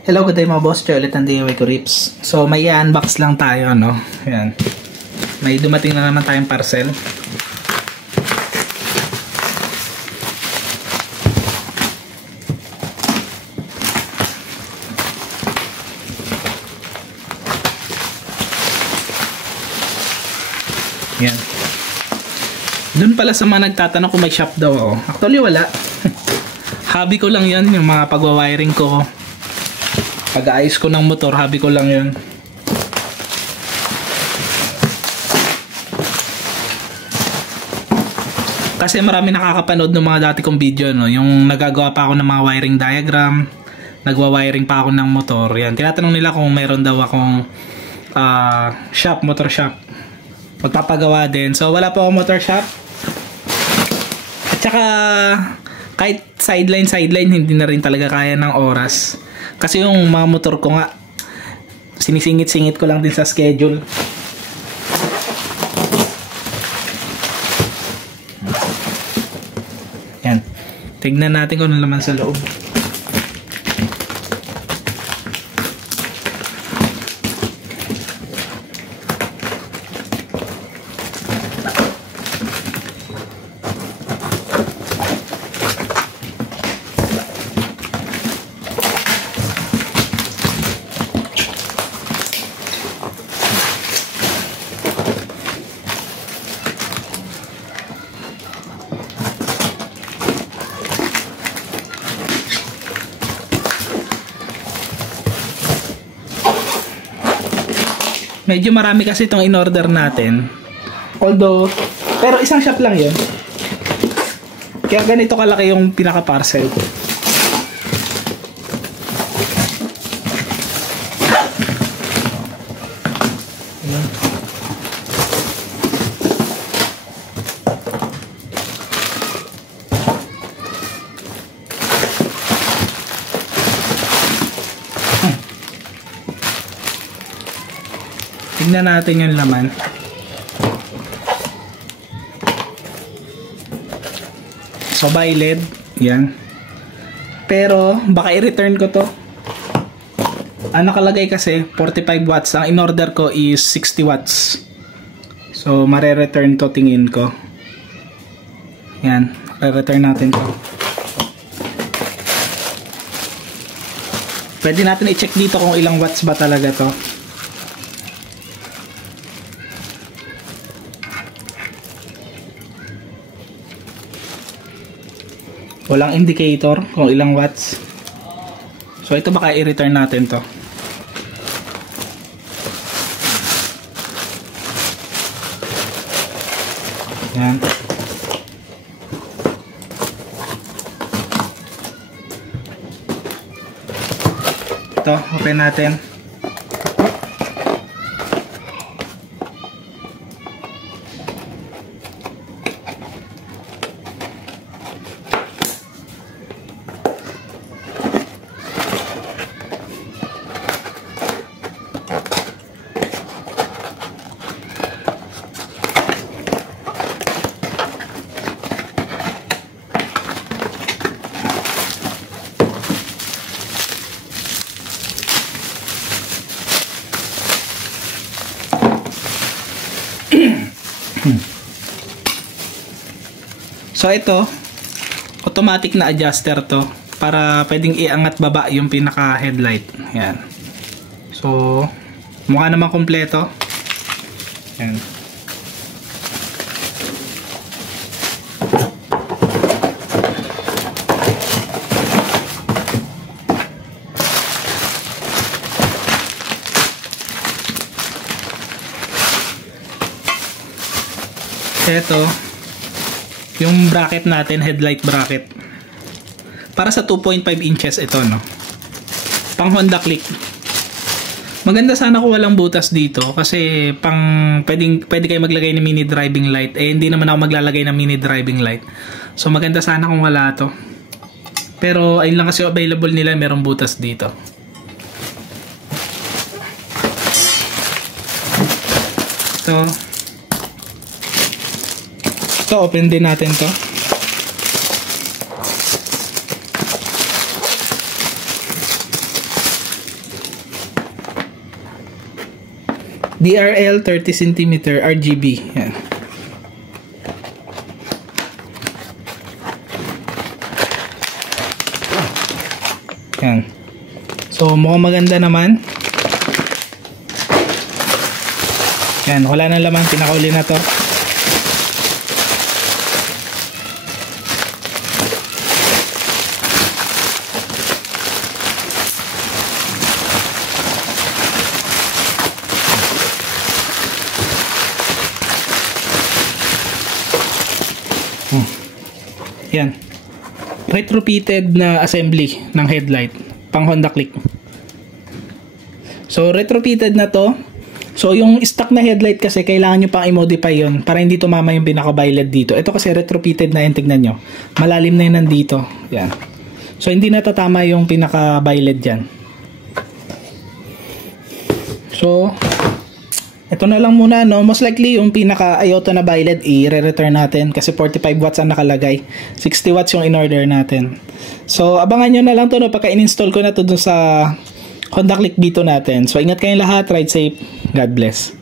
Hello, good day mga boss. Choy ulit ang DIY ko Rips. So may i-unbox lang tayo, no? Ayan. May dumating na naman tayong parcel. Ayan. Doon pala sa mga nagtatanong kung may shop daw ako. Actually wala. Hobby ko lang yan, yung mga pagwa-wiring ko. Pag-aayos ko ng motor, hobby ko lang yun. Kasi marami nakakapanood ng mga dati kong video, no? Yung nagagawa pa ako ng mga wiring diagram, nagwa-wiring pa ako ng motor. Yan. Tinatanong nila kung mayroon daw akong shop, motor shop. Magpapagawa din. So wala pa akong motor shop. At saka kahit sideline, hindi na rin talaga kaya ng oras. Kasi yung mga motor ko nga, sinisingit-singit ko lang din sa schedule. Yan. Tignan natin kung ano naman sa loob. Medyo marami kasi itong in-order natin. Although, pero isang shop lang yun. Kaya ganito kalaki yung pinaka-parcel. Tignan natin yung laman. So by LED, yan. Pero baka i-return ko to. Ang nakalagay kasi 45 watts. Ang in-order ko is 60 watts. So mare-return to, tingin ko. Yan, re-return natin to. Pwede natin i-check dito kung ilang watts ba talaga to. Walang indicator kung ilang watts. So ito baka i-return natin to. Yan. Ito, open natin. So ito, automatic na adjuster to para pwedeng iangat baba yung pinaka headlight. Yan. So mukha naman kompleto. Yan. Ito yung bracket natin, headlight bracket. Para sa 2.5 inches ito, no? Pang Honda Click. Maganda sana kung walang butas dito kasi pwede kayo maglagay ng mini driving light. Eh hindi naman ako maglalagay ng mini driving light. So maganda sana kung wala to. Pero ayun lang kasi available nila, merong butas dito. Ito, open din natin to. DRL 30 cm RGB. Yan. Yan. So, mukhang maganda naman. Yan, wala nang laman. Pinakauli na to. Yan. Retrofitted na assembly ng headlight pang Honda Click. So retrofitted na to. So yung stock na headlight kasi kailangan nyo pang i-modify yun para hindi tumama yung pinaka-violet dito. Ito kasi retrofitted na yan, tignan nyo. Malalim na yun nandito. Yan. So hindi natatama yung pinaka-violet dyan. So ito na lang muna, no? Most likely yung pinaka-Iota na violet i-return natin kasi 45 watts ang nakalagay. 60 watts yung in-order natin. So abangan nyo na lang to, no? Pagka in-install ko na to dun sa Honda Click B2 natin. So ingat kayong lahat, ride safe, God bless.